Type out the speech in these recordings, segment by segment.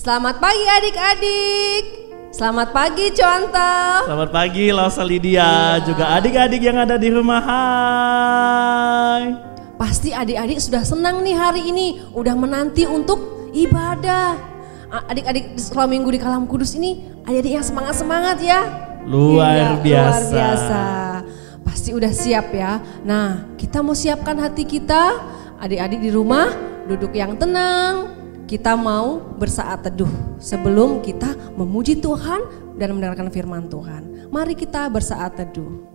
Selamat pagi adik-adik. Selamat pagi Contoh. Selamat pagi Lausa Lydia, juga adik-adik yang ada di rumah. Hai. Pasti adik-adik sudah senang nih hari ini, udah menanti untuk ibadah. Adik-adik selama minggu di Kalam Kudus ini, adik-adik yang semangat-semangat ya. Luar biasa. Luar biasa. Pasti udah siap ya. Nah, kita mau siapkan hati kita, adik-adik di rumah duduk yang tenang. Kita mau bersaat teduh sebelum kita memuji Tuhan dan mendengarkan firman Tuhan. Mari kita bersaat teduh.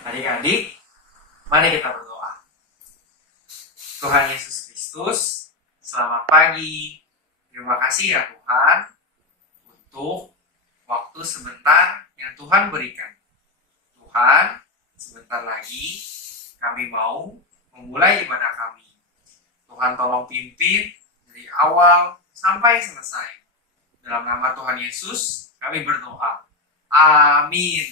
Adik-adik, mari kita berdoa. Tuhan Yesus Kristus, selamat pagi. Terima kasih ya Tuhan untuk waktu sebentar yang Tuhan berikan. Tuhan, sebentar lagi kami mau memulai ibadah kami. Tuhan tolong pimpin dari awal sampai selesai. Dalam nama Tuhan Yesus kami berdoa. Amin.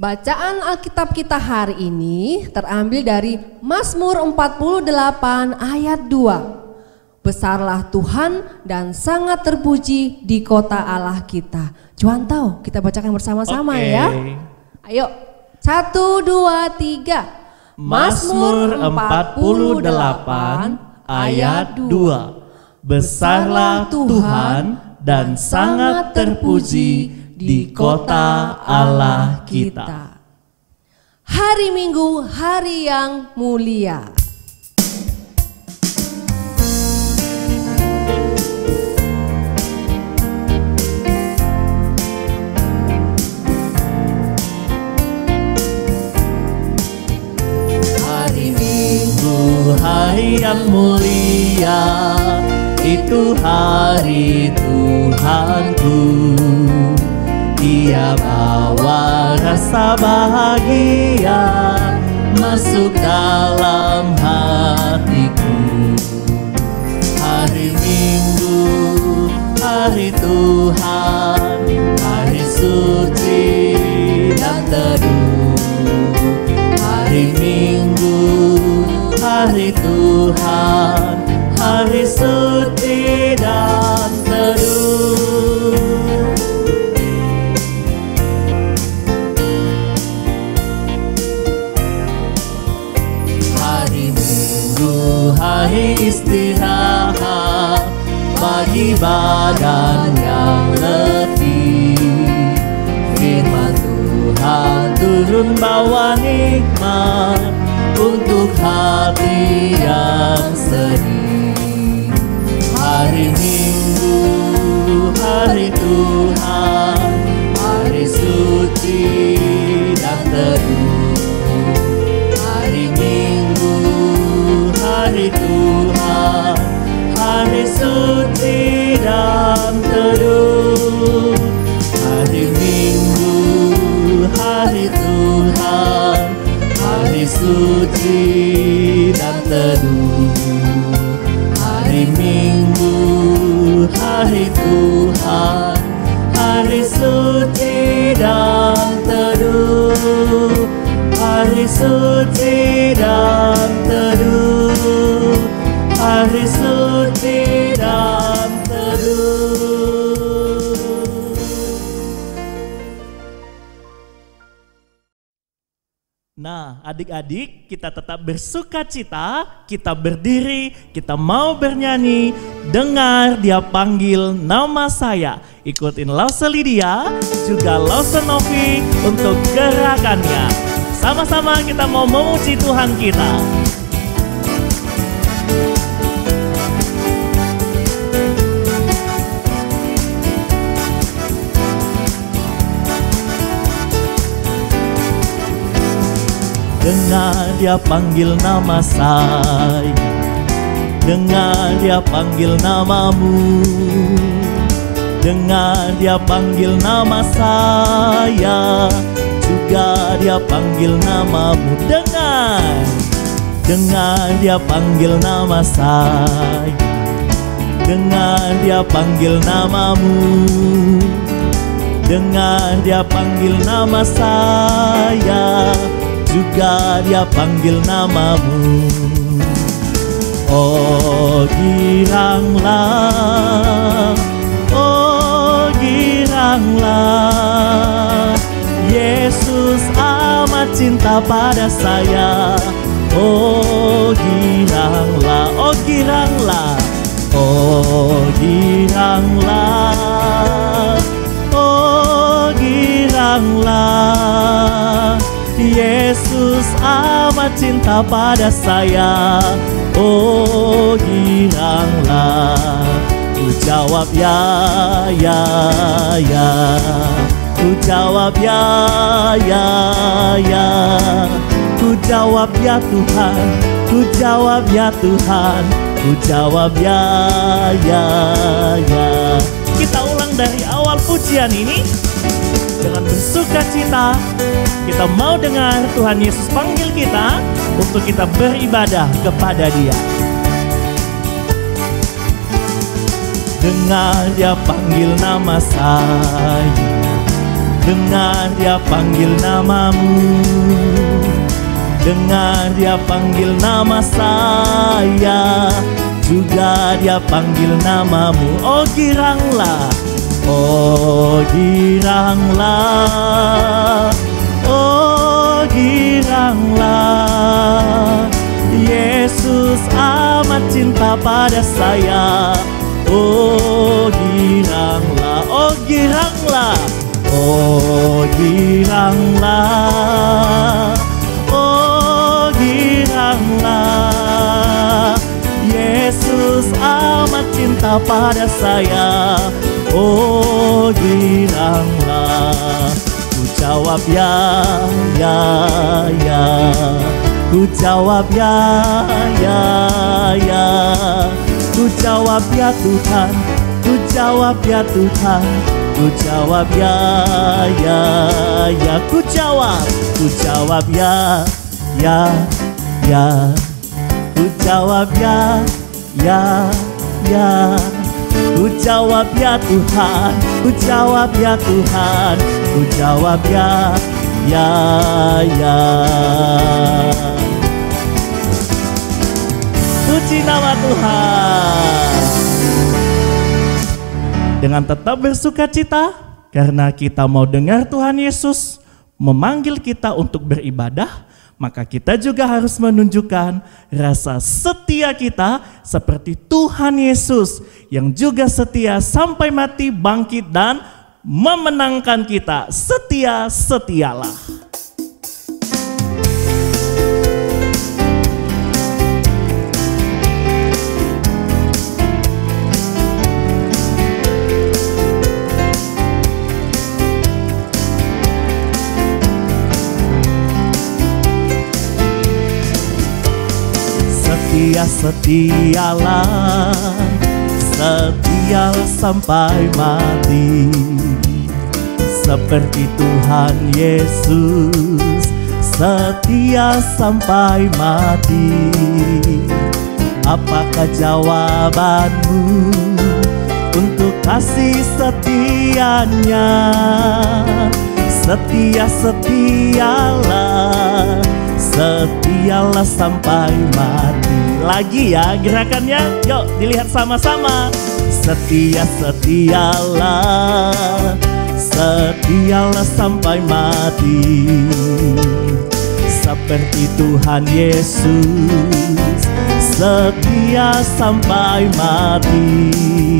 Bacaan Alkitab kita hari ini terambil dari Mazmur 48 ayat 2. Besarlah Tuhan dan sangat terpuji di kota Allah kita. Cuantau, kita bacakan bersama-sama ya. Ayo, 1, 2, 3. Mazmur 48 ayat 2. Besarlah Tuhan dan sangat terpuji di kota Allah kita. Hari Minggu, hari yang mulia. Hari Minggu, hari yang mulia, itu hari Tuhanku. Dia bawa rasa bahagia masuk dalam hatiku. Hari Minggu, hari Tuhan, hari suci dan teduh. Hari Minggu, hari Tuhan, hari suci dan teduh. Hari istirahat bagi badan yang letih. Firman Tuhan turun bawa nikmat untuk hati yang sedih. Hari Minggu, hari Tuhan, hari suci dan teduh. Hari Minggu, hari Tuhan, hari suci dan teduh. Hari Minggu, hari Tuhan, hari suci dan teduh. Hari Minggu, hari Tuhan, hari suci dan teduh. Hari suci dan teduh. Hari suci dan teduh. Nah, adik-adik, kita tetap bersuka cita, kita berdiri, kita mau bernyanyi. Dengar dia panggil nama saya. Ikutin Lause Lydia, juga Lause Novi untuk gerakannya. Sama-sama kita mau memuji Tuhan kita. Dengar dia panggil nama saya, dengar dia panggil namamu, dengar dia panggil nama saya, juga dia panggil namamu. Dengar, dengar dia panggil nama saya, dengar dia panggil namamu, dengar dia panggil nama saya, juga dia panggil namamu. Oh giranglah, oh giranglah, Yesus amat cinta pada saya. Oh giranglah, oh giranglah, oh giranglah, oh giranglah, Yesus amat cinta pada saya. Oh giranglah, ku jawab ya, ya, ya. Ku jawab ya, ya, ya. Ku jawab ya Tuhan, ku jawab ya Tuhan, ku jawab ya, ya, ya. Kita ulang dari awal pujian ini dengan bersuka cita. Kita mau dengar Tuhan Yesus panggil kita untuk kita beribadah kepada Dia. Dengar dia panggil nama saya, dengar dia panggil namamu, dengar dia panggil nama saya, juga dia panggil namamu. Oh giranglah, oh giranglah, oh giranglah, Yesus amat cinta pada saya. Oh giranglah, oh giranglah, oh giranglah, oh giranglah, Yesus amat cinta pada saya. Oh giranglah, ku jawab ya, ya, ya. Ku jawab ya, ya, ya. Ku jawab ya Tuhan, ku jawab ya Tuhan, ku jawab ya, ya, ya. Ku jawab ya, ya, ya. Ku jawab ya, ya, ya. Ku jawab ya Tuhan, ku jawab ya Tuhan, ku jawab ya, ya, ya. Puji nama Tuhan. Dengan tetap bersuka cita, karena kita mau dengar Tuhan Yesus memanggil kita untuk beribadah, maka kita juga harus menunjukkan rasa setia kita seperti Tuhan Yesus yang juga setia sampai mati, bangkit dan memenangkan kita. Setia-setialah. Setia-setialah, setia sampai mati, seperti Tuhan Yesus, setia sampai mati. Apakah jawabanmu untuk kasih setianya? Setia-setialah, setialah sampai mati. Lagi ya gerakannya, yuk dilihat sama-sama. Setia-setialah, setialah sampai mati, seperti Tuhan Yesus, setia sampai mati.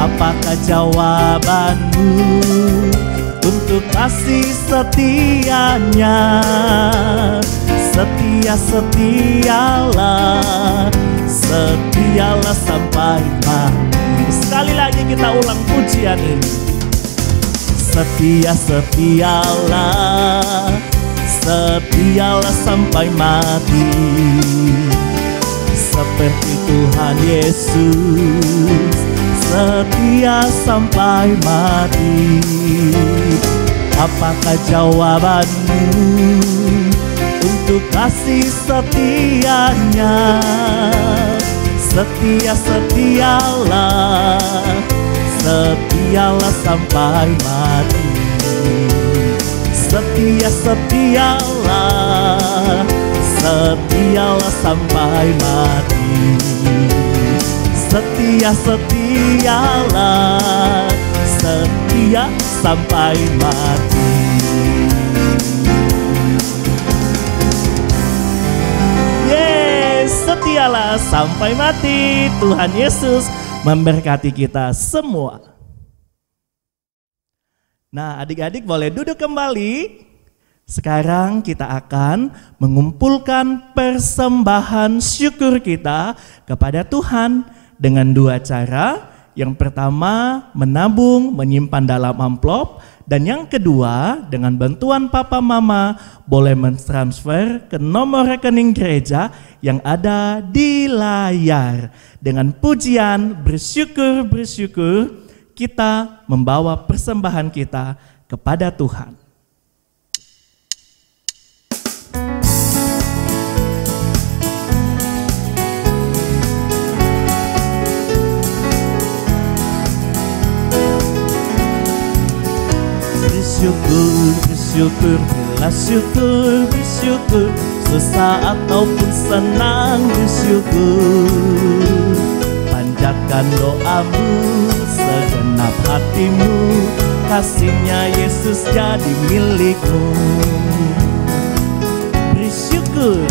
Apakah jawabanmu untuk kasih setianya? Setialah sampai mati. Sekali lagi kita ulang pujian ini. Setialah sampai mati, seperti Tuhan Yesus, setia sampai mati. Apakah jawabanmu untuk kasih setianya? Setialah sampai mati. Setialah sampai mati. Setia sampai mati. Yes, setialah sampai mati. Tuhan Yesus memberkati kita semua. Nah, adik-adik boleh duduk kembali. Sekarang kita akan mengumpulkan persembahan syukur kita kepada Tuhan dengan dua cara. Yang pertama, menabung, menyimpan dalam amplop. Dan yang kedua, dengan bantuan papa mama boleh mentransfer ke nomor rekening gereja yang ada di layar. Dengan pujian bersyukur, kita membawa persembahan kita kepada Tuhan. Bersyukur, susah ataupun senang bersyukur. Panjatkan doamu, segenap hatimu, kasihnya Yesus jadi milikmu. Bersyukur,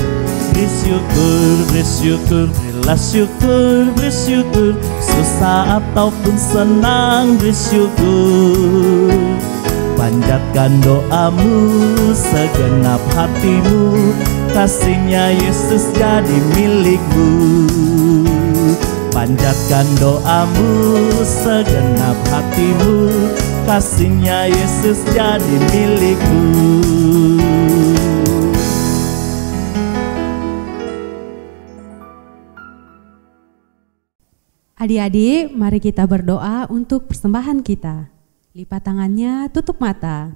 susah ataupun senang bersyukur. Panjatkan doamu, segenap hatimu, kasihnya Yesus jadi milikmu. Panjatkan doamu, segenap hatimu, kasihnya Yesus jadi milikmu. Adik-adik, mari kita berdoa untuk persembahan kita. Lipat tangannya, tutup mata.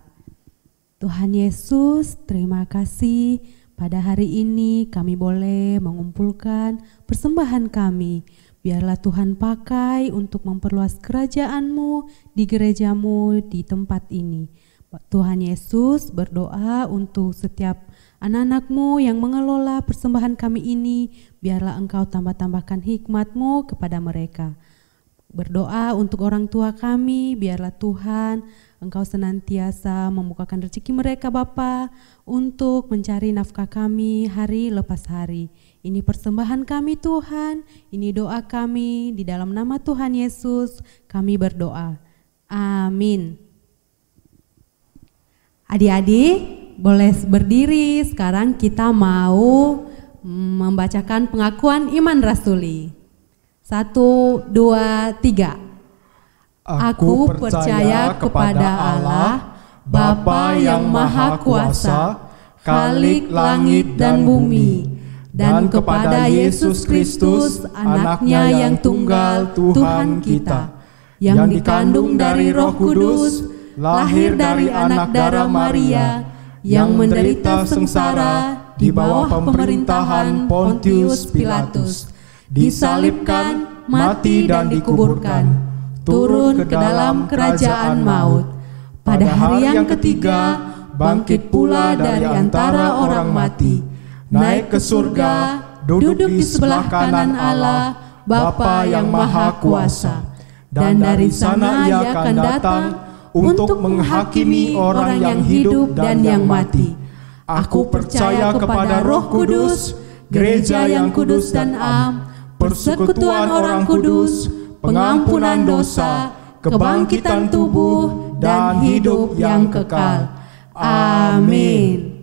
Tuhan Yesus, terima kasih pada hari ini kami boleh mengumpulkan persembahan kami. Biarlah Tuhan pakai untuk memperluas kerajaan-Mu di gereja-Mu di tempat ini. Tuhan Yesus, berdoa untuk setiap anak-anak-Mu yang mengelola persembahan kami ini. Biarlah Engkau tambah-tambahkan hikmat-Mu kepada mereka. Berdoa untuk orang tua kami, biarlah Tuhan Engkau senantiasa membukakan rezeki mereka Bapa untuk mencari nafkah kami hari lepas hari. Ini persembahan kami Tuhan, ini doa kami, di dalam nama Tuhan Yesus kami berdoa. Amin. Adik-adik boleh berdiri, sekarang kita mau membacakan pengakuan iman rasuli. 1, 2, 3. Aku percaya kepada Allah, Bapa yang Maha Kuasa, Khalik langit dan bumi, dan kepada Yesus Kristus, anaknya yang tunggal Tuhan kita, yang dikandung dari Roh Kudus, lahir dari anak darah Maria, yang menderita sengsara di bawah pemerintahan Pontius Pilatus, disalibkan, mati dan dikuburkan, turun ke dalam kerajaan maut. Pada hari yang ketiga, bangkit pula dari antara orang mati, naik ke surga, duduk di sebelah kanan Allah, Bapa yang Maha Kuasa. Dan dari sana Ia akan datang untuk menghakimi orang yang hidup dan yang mati. Aku percaya kepada Roh Kudus, gereja yang kudus dan am, persekutuan orang kudus, pengampunan dosa, kebangkitan tubuh, dan hidup yang kekal. Amin.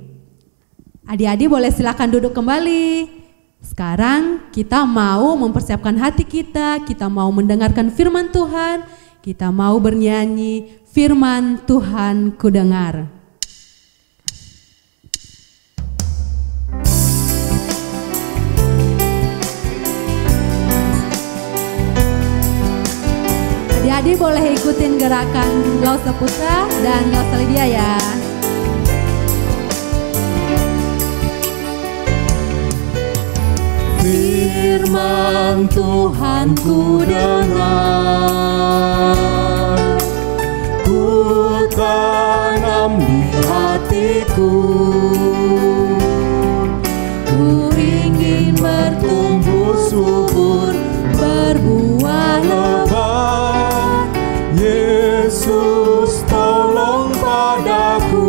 Adik-adik boleh silakan duduk kembali. Sekarang kita mau mempersiapkan hati kita mau mendengarkan firman Tuhan, kita mau bernyanyi firman Tuhan ku dengar. Adik-adik boleh ikutin gerakan Lausa Putra dan Lausa Lydia ya. Firman Tuhan ku dengar, ku tanam di hatiku, ku ingin bertumbuh subur, berbuah lebat. Yesus tolong padaku.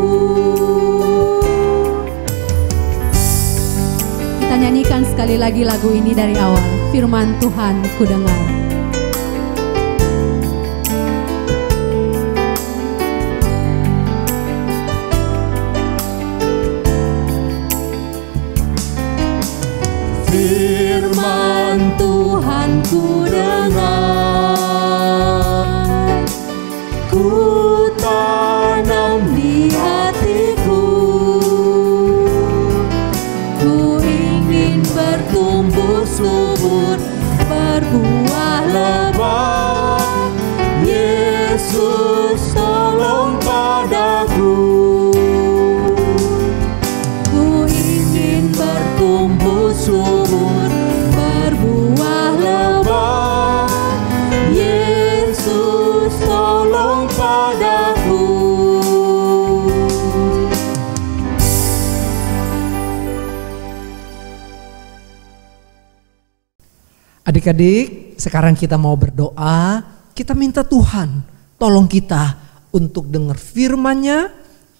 Kita nyanyikan sekali lagi lagu ini dari awal. Firman Tuhan ku dengar. Firman Tuhan ku dengar, ku tanam di hatiku, ku ingin bertumbuh subur, berbuah lebat. Yesus tolong padaku, ku ingin bertumbuh subur, berbuah lebat. Yesus tolong padaku. Adik-adik, sekarang kita mau berdoa. Kita minta Tuhan tolong kita untuk dengar firman-Nya,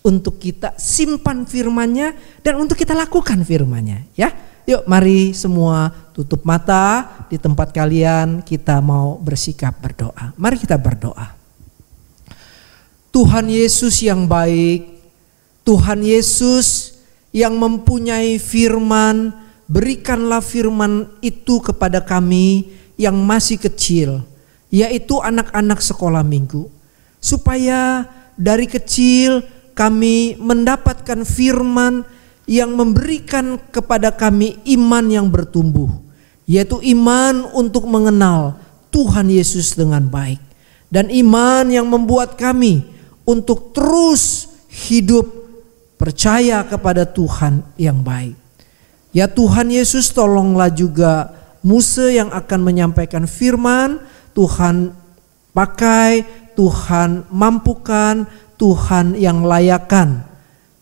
untuk kita simpan firman-Nya, dan untuk kita lakukan firman-Nya. Ya, yuk mari semua tutup mata di tempat kalian. Kita mau bersikap berdoa. Mari kita berdoa. Tuhan Yesus yang baik, Tuhan Yesus yang mempunyai firman, berikanlah firman itu kepada kami yang masih kecil, yaitu anak-anak sekolah minggu. Supaya dari kecil kami mendapatkan firman yang memberikan kepada kami iman yang bertumbuh. Yaitu iman untuk mengenal Tuhan Yesus dengan baik. Dan iman yang membuat kami untuk terus hidup percaya kepada Tuhan yang baik. Ya Tuhan Yesus, tolonglah juga Musa yang akan menyampaikan firman. Tuhan pakai, Tuhan mampukan, Tuhan yang layakan.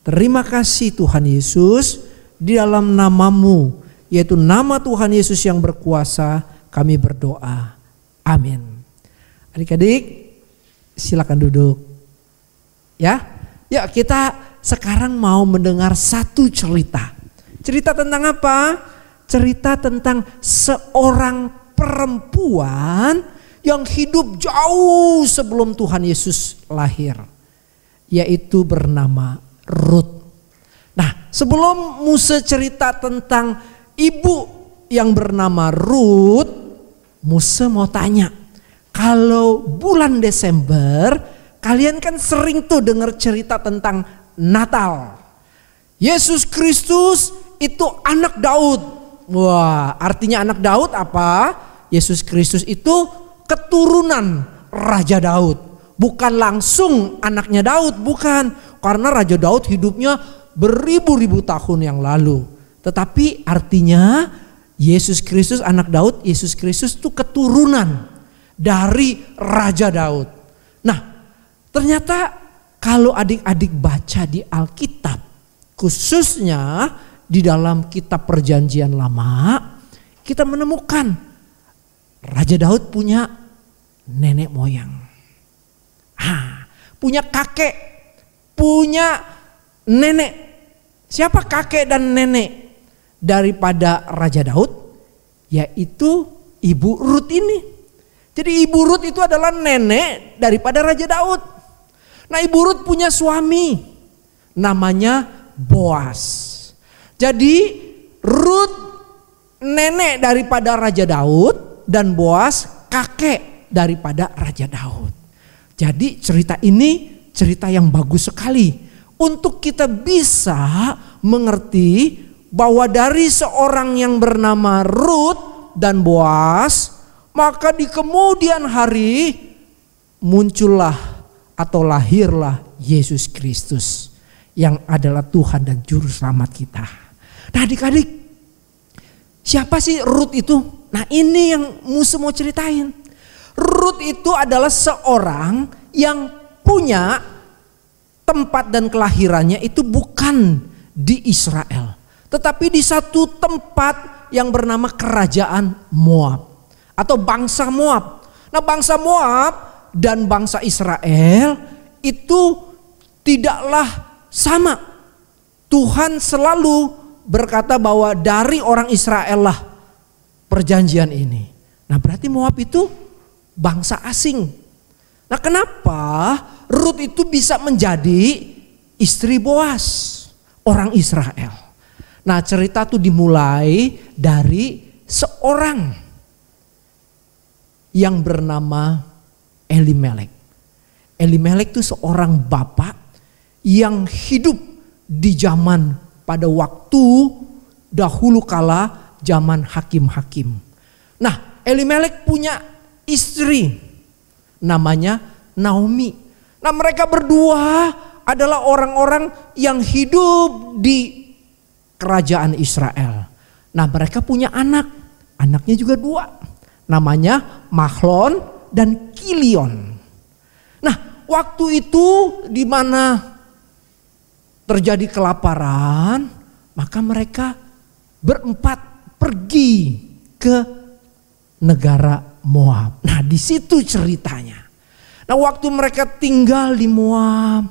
Terima kasih Tuhan Yesus, di dalam nama-Mu, yaitu nama Tuhan Yesus yang berkuasa, kami berdoa. Amin. Adik-adik silakan duduk. Ya, yuk kita sekarang mau mendengar satu cerita. Cerita tentang apa? Cerita tentang seorang perempuan yang hidup jauh sebelum Tuhan Yesus lahir. Yaitu bernama Ruth. Nah, sebelum Musa cerita tentang ibu yang bernama Ruth, Musa mau tanya. Kalau bulan Desember, kalian kan sering tuh dengar cerita tentang Natal. Yesus Kristus itu anak Daud. Wah, artinya anak Daud apa? Yesus Kristus itu keturunan Raja Daud. Bukan langsung anaknya Daud, bukan. Karena Raja Daud hidupnya beribu-ribu tahun yang lalu. Tetapi artinya Yesus Kristus anak Daud, Yesus Kristus itu keturunan dari Raja Daud. Nah, ternyata kalau adik-adik baca di Alkitab, khususnya di dalam kitab Perjanjian Lama, kita menemukan Raja Daud punya nenek moyang. Punya kakek, punya nenek. Siapa kakek dan nenek daripada Raja Daud? Yaitu Ibu Rut ini. Jadi Ibu Rut itu adalah nenek daripada Raja Daud. Nah, Ibu Rut punya suami namanya Boas. Jadi Rut nenek daripada Raja Daud dan Boas kakek daripada Raja Daud. Jadi cerita ini cerita yang bagus sekali untuk kita bisa mengerti bahwa dari seorang yang bernama Rut dan Boas, maka di kemudian hari muncullah atau lahirlah Yesus Kristus yang adalah Tuhan dan Juru Selamat kita. Nah, adik-adik, siapa sih Rut itu? Nah, ini yang Musa mau ceritain. Rut itu adalah seorang yang punya tempat dan kelahirannya itu bukan di Israel, tetapi di satu tempat yang bernama kerajaan Moab atau bangsa Moab. Nah, bangsa Moab dan bangsa Israel itu tidaklah sama. Tuhan selalu berkata bahwa dari orang Israel lah perjanjian ini. Nah, berarti Moab itu bangsa asing. Nah, kenapa Rut itu bisa menjadi istri Boas, orang Israel? Nah, cerita itu dimulai dari seorang yang bernama Elimelek. Elimelek itu seorang bapak yang hidup di zaman pada waktu dahulu kala zaman hakim-hakim. Nah, Elimelek punya istri namanya Naomi. Nah, mereka berdua adalah orang-orang yang hidup di kerajaan Israel. Nah, mereka punya anak. Anaknya juga dua. Namanya Mahlon dan Kilion. Nah, waktu itu di mana terjadi kelaparan, maka mereka berempat pergi ke negara Moab. Nah, di situ ceritanya. Nah, waktu mereka tinggal di Moab,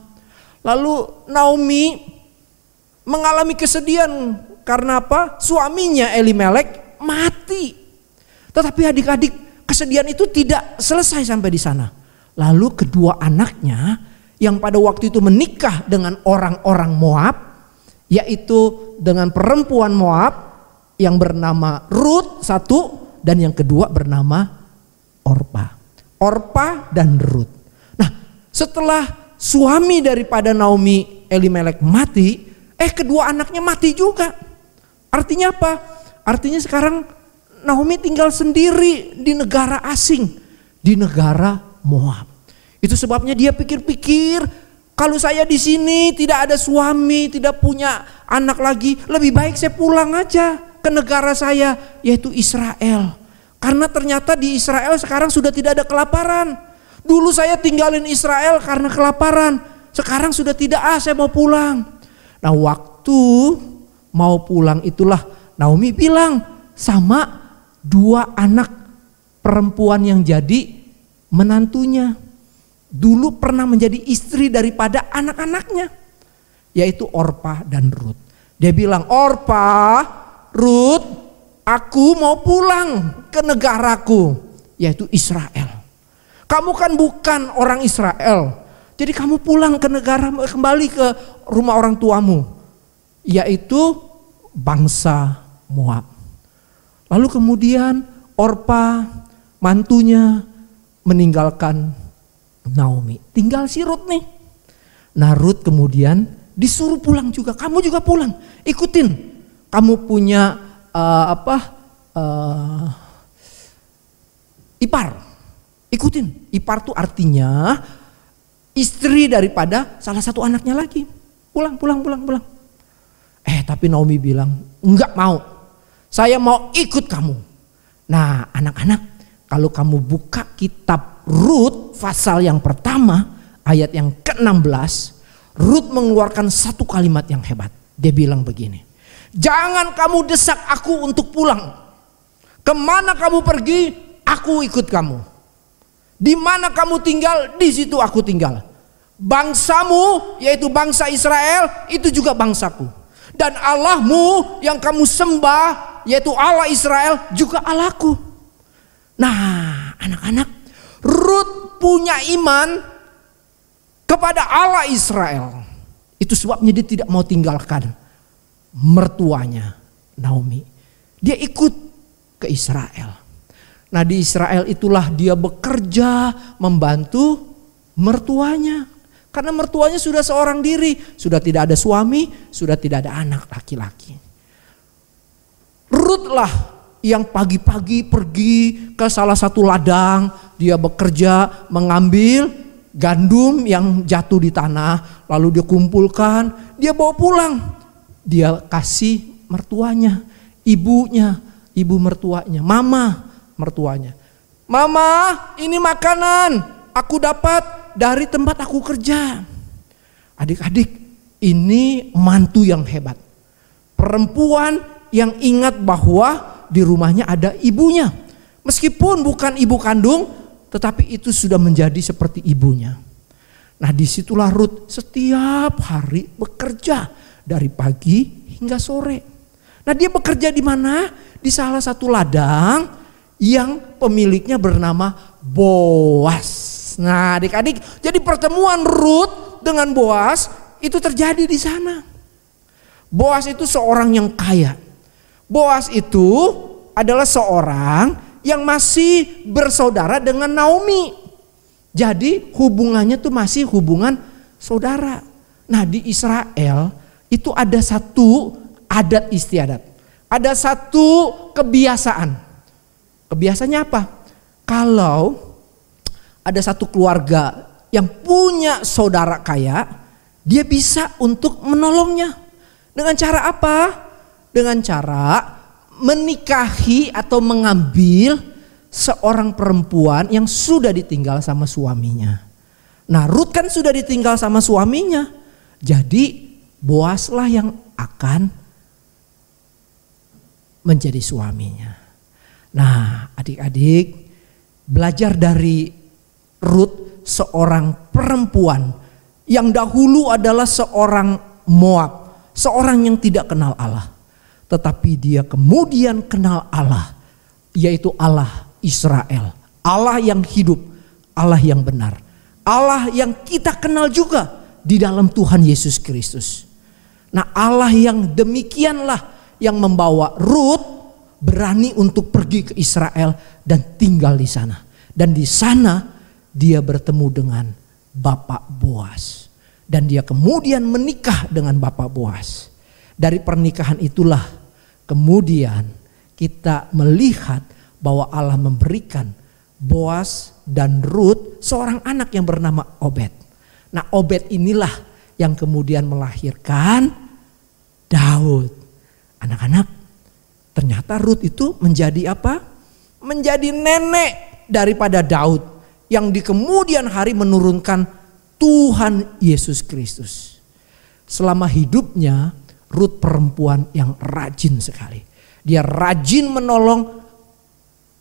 lalu Naomi mengalami kesedihan karena apa? Suaminya Elimelek mati. Tetapi adik-adik, kesedihan itu tidak selesai sampai di sana. Lalu kedua anaknya yang pada waktu itu menikah dengan orang-orang Moab, yaitu dengan perempuan Moab yang bernama Rut satu dan yang kedua bernama Orpa. Orpa dan Rut. Nah, setelah suami daripada Naomi Elimelek mati, kedua anaknya mati juga. Artinya apa? Artinya sekarang Naomi tinggal sendiri di negara asing, di negara Moab. Itu sebabnya dia pikir-pikir, kalau saya di sini tidak ada suami, tidak punya anak lagi, lebih baik saya pulang aja ke negara saya, yaitu Israel. Karena ternyata di Israel sekarang sudah tidak ada kelaparan. Dulu saya tinggalin Israel karena kelaparan, sekarang sudah tidak, saya mau pulang. Nah, waktu mau pulang itulah Naomi bilang sama dua anak perempuan yang jadi menantunya. Dulu pernah menjadi istri daripada anak-anaknya, yaitu Orpa dan Rut. Dia bilang, Orpa, Rut, aku mau pulang ke negaraku, yaitu Israel. Kamu kan bukan orang Israel, jadi kamu pulang ke negara, kembali ke rumah orang tuamu, yaitu bangsa Moab. Lalu kemudian Orpa, mantunya, meninggalkan Naomi. Tinggal si Rut nih. Nah, Rut kemudian disuruh pulang juga. Kamu juga pulang, ikutin. Kamu punya ipar, ikutin. Ipar tuh artinya istri daripada salah satu anaknya lagi. Pulang. Tapi Naomi bilang, enggak mau. Saya mau ikut kamu. Nah, anak-anak, kalau kamu buka kitab Rut pasal yang pertama ayat yang ke-16, Rut mengeluarkan satu kalimat yang hebat. Dia bilang begini, jangan kamu desak aku untuk pulang. Kemana kamu pergi, aku ikut kamu. Di mana kamu tinggal, di situ aku tinggal. Bangsamu, yaitu bangsa Israel, itu juga bangsaku. Dan Allahmu yang kamu sembah, yaitu Allah Israel, juga Allahku. Nah, anak-anak, Rut punya iman kepada Allah Israel. Itu sebabnya dia tidak mau tinggalkan mertuanya, Naomi. Dia ikut ke Israel. Nah, di Israel itulah dia bekerja membantu mertuanya. Karena mertuanya sudah seorang diri, sudah tidak ada suami, sudah tidak ada anak laki-laki. Rutlah yang pagi-pagi pergi ke salah satu ladang, dia bekerja mengambil gandum yang jatuh di tanah, lalu dia kumpulkan, dia bawa pulang. Dia kasih mertuanya, ibunya, ibu mertuanya, mama mertuanya. Mama, ini makanan aku dapat dari tempat aku kerja. Adik-adik, ini mantu yang hebat. Perempuan yang ingat bahwa di rumahnya ada ibunya. Meskipun bukan ibu kandung, tetapi itu sudah menjadi seperti ibunya. Nah, disitulah Rut setiap hari bekerja dari pagi hingga sore. Nah, dia bekerja di mana? Di salah satu ladang yang pemiliknya bernama Boas. Nah, adik-adik, jadi pertemuan Rut dengan Boas itu terjadi di sana. Boas itu seorang yang kaya. Boas itu adalah seorang yang masih bersaudara dengan Naomi. Jadi hubungannya tuh masih hubungan saudara. Nah, di Israel itu ada satu adat istiadat. Ada satu kebiasaan. Kebiasaannya apa? Kalau ada satu keluarga yang punya saudara kaya, dia bisa untuk menolongnya. Dengan cara apa? Dengan cara menikahi atau mengambil seorang perempuan yang sudah ditinggal sama suaminya. Nah, Rut kan sudah ditinggal sama suaminya. Jadi Boaslah yang akan menjadi suaminya. Nah, adik-adik, belajar dari Rut, seorang perempuan yang dahulu adalah seorang Moab, seorang yang tidak kenal Allah. Tetapi dia kemudian kenal Allah, yaitu Allah Israel. Allah yang hidup, Allah yang benar. Allah yang kita kenal juga di dalam Tuhan Yesus Kristus. Nah, Allah yang demikianlah yang membawa Rut berani untuk pergi ke Israel dan tinggal di sana. Dan di sana dia bertemu dengan Bapak Boas. Dan dia kemudian menikah dengan Bapak Boas. Dari pernikahan itulah kemudian kita melihat bahwa Allah memberikan Boas dan Rut seorang anak yang bernama Obed. Nah, Obed inilah yang kemudian melahirkan Daud. Anak-anak, ternyata Rut itu menjadi apa? Menjadi nenek daripada Daud. Yang di kemudian hari menurunkan Tuhan Yesus Kristus. Selama hidupnya Rut perempuan yang rajin sekali. Dia rajin menolong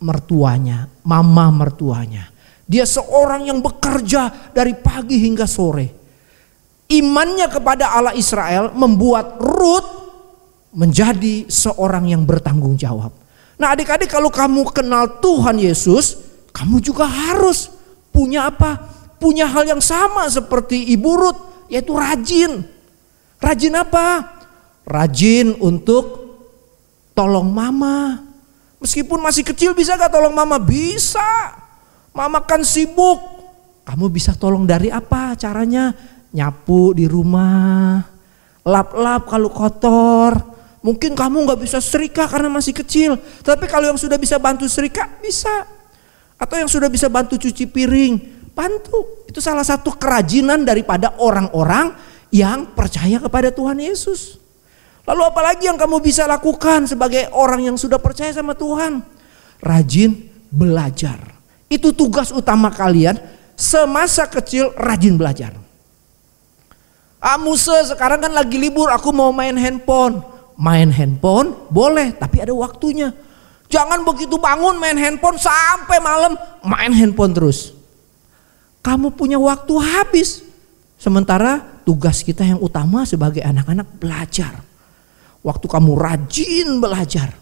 mertuanya, mama mertuanya. Dia seorang yang bekerja dari pagi hingga sore. Imannya kepada Allah Israel membuat Rut menjadi seorang yang bertanggung jawab. Nah, adik-adik, kalau kamu kenal Tuhan Yesus, kamu juga harus punya apa? Punya hal yang sama seperti Ibu Rut, yaitu rajin. Rajin apa? Rajin untuk tolong mama. Meskipun masih kecil, bisa gak tolong mama? Bisa. Mama kan sibuk. Kamu bisa tolong dari apa caranya? Nyapu di rumah, lap-lap kalau kotor. Mungkin kamu gak bisa setrika karena masih kecil. Tapi kalau yang sudah bisa bantu setrika, bisa. Atau yang sudah bisa bantu cuci piring, bantu. Itu salah satu kerajinan daripada orang-orang yang percaya kepada Tuhan Yesus. Lalu apalagi yang kamu bisa lakukan sebagai orang yang sudah percaya sama Tuhan? Rajin belajar. Itu tugas utama kalian semasa kecil, rajin belajar. Musa sekarang kan lagi libur, aku mau main handphone. Main handphone boleh, tapi ada waktunya. Jangan begitu bangun main handphone sampai malam main handphone terus. Kamu punya waktu habis. Sementara tugas kita yang utama sebagai anak-anak belajar. waktu kamu rajin belajar.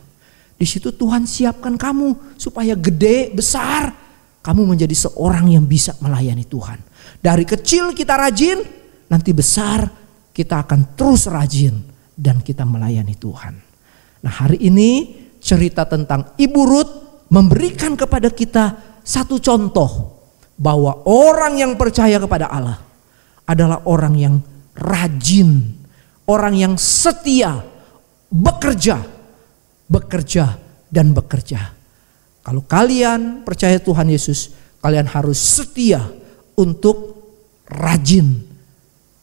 Di situ Tuhan siapkan kamu supaya gede, besar, kamu menjadi seorang yang bisa melayani Tuhan. Dari kecil kita rajin, nanti besar kita akan terus rajin dan kita melayani Tuhan. Nah, hari ini cerita tentang Ibu Rut memberikan kepada kita satu contoh bahwa orang yang percaya kepada Allah adalah orang yang rajin, orang yang setia, bekerja dan bekerja. Kalau kalian percaya Tuhan Yesus, kalian harus setia untuk rajin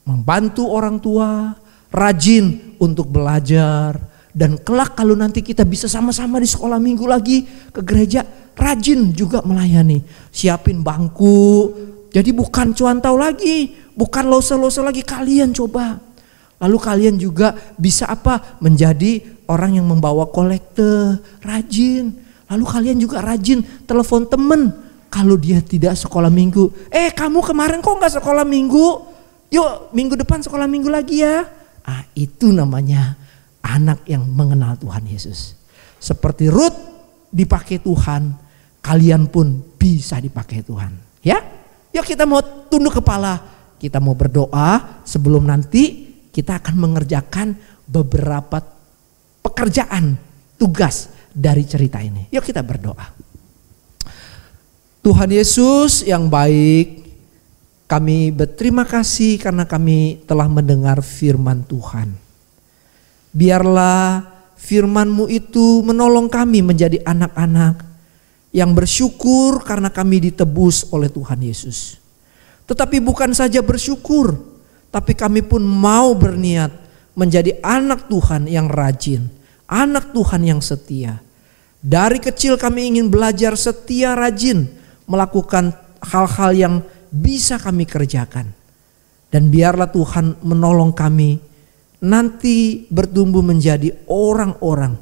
membantu orang tua, rajin untuk belajar, dan kelak kalau nanti kita bisa sama-sama di sekolah minggu lagi ke gereja, rajin juga melayani, siapin bangku. Jadi bukan cuantau lagi, bukan lose-lose lagi, kalian coba. Lalu kalian juga bisa apa? Menjadi orang yang membawa kolekte, rajin. Lalu kalian juga rajin telepon temen kalau dia tidak sekolah minggu. Kamu kemarin kok gak sekolah minggu? Yuk minggu depan sekolah minggu lagi ya. Itu namanya anak yang mengenal Tuhan Yesus. Seperti Rut dipakai Tuhan, kalian pun bisa dipakai Tuhan. Ya, yuk kita mau tunduk kepala, kita mau berdoa sebelum nanti kita akan mengerjakan beberapa pekerjaan, tugas dari cerita ini. Yuk kita berdoa. Tuhan Yesus yang baik, kami berterima kasih karena kami telah mendengar firman Tuhan. Biarlah firman-Mu itu menolong kami menjadi anak-anak yang bersyukur karena kami ditebus oleh Tuhan Yesus. Tetapi bukan saja bersyukur, tapi kami pun mau berniat menjadi anak Tuhan yang rajin, anak Tuhan yang setia. Dari kecil kami ingin belajar setia, rajin melakukan hal-hal yang bisa kami kerjakan. Dan biarlah Tuhan menolong kami nanti bertumbuh menjadi orang-orang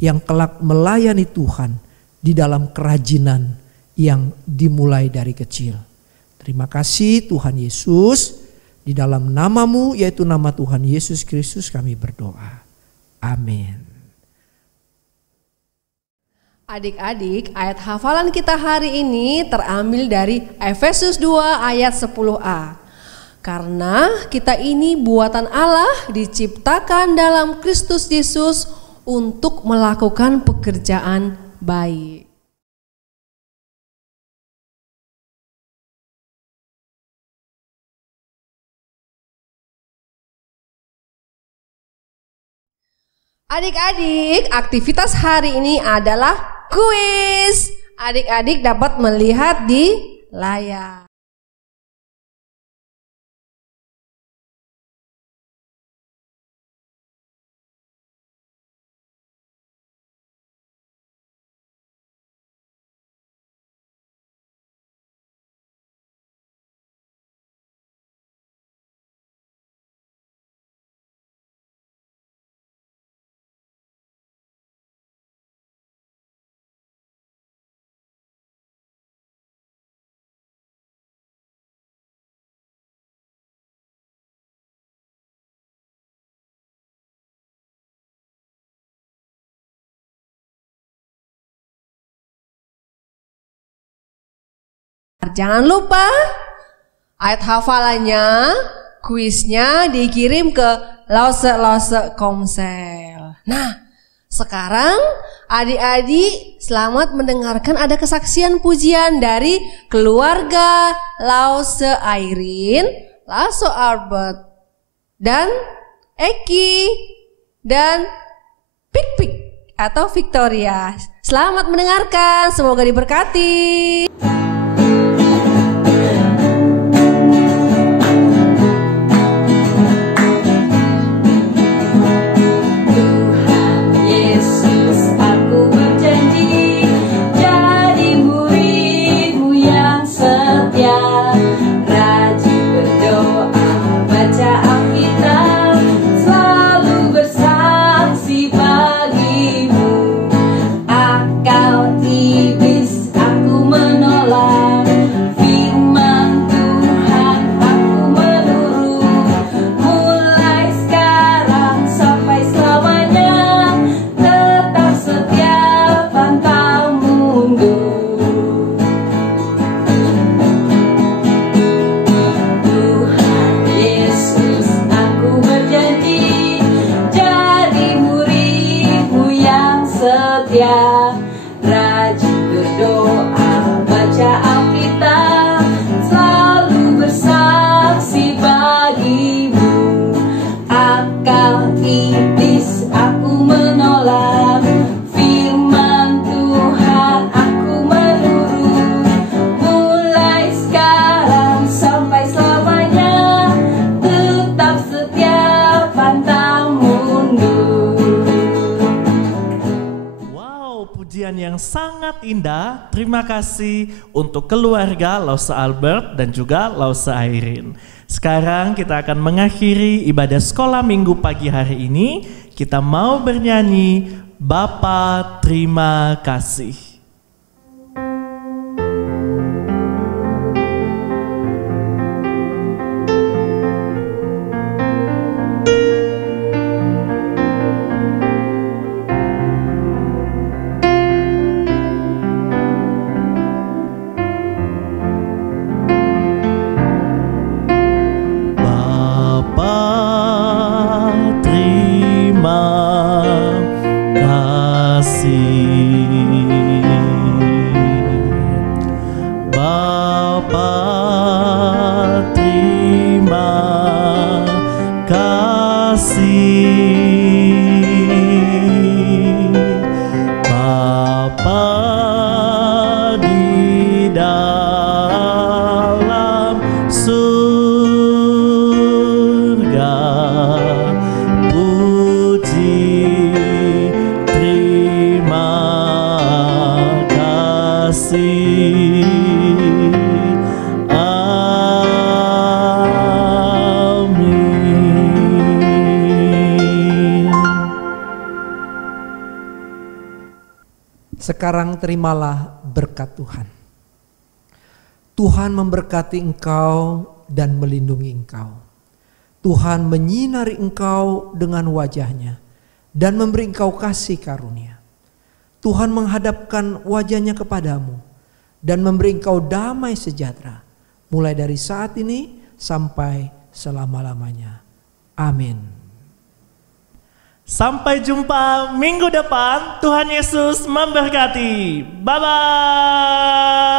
yang kelak melayani Tuhan di dalam kerajinan yang dimulai dari kecil. Terima kasih Tuhan Yesus, di dalam nama-Mu yaitu nama Tuhan Yesus Kristus kami berdoa. Amin. Adik-adik, ayat hafalan kita hari ini terambil dari Efesus 2 ayat 10a. Karena kita ini buatan Allah, diciptakan dalam Kristus Yesus untuk melakukan pekerjaan baik. Adik-adik, aktivitas hari ini adalah kuis. Adik-adik dapat melihat di layar. Jangan lupa ayat hafalannya, kuisnya dikirim ke Lause Komsel. Nah, sekarang adik-adik selamat mendengarkan ada kesaksian pujian dari keluarga Lause Airin, Lause Albert, dan Eki, dan Pik atau Victoria. Selamat mendengarkan, semoga diberkati. Iblis, aku menolak. pujian yang sangat indah. Terima kasih untuk keluarga Lause Albert dan juga Lause Airin. Sekarang kita akan mengakhiri ibadah sekolah minggu pagi hari ini. Kita mau bernyanyi Bapa terima kasih. Sekarang terimalah berkat Tuhan. Tuhan memberkati engkau dan melindungi engkau. Tuhan menyinari engkau dengan wajahnya dan memberi engkau kasih karunia. Tuhan menghadapkan wajahnya kepadamu dan memberi engkau damai sejahtera. Mulai dari saat ini sampai selama-lamanya. Amin. Sampai jumpa minggu depan. Tuhan Yesus memberkati. Bye-bye.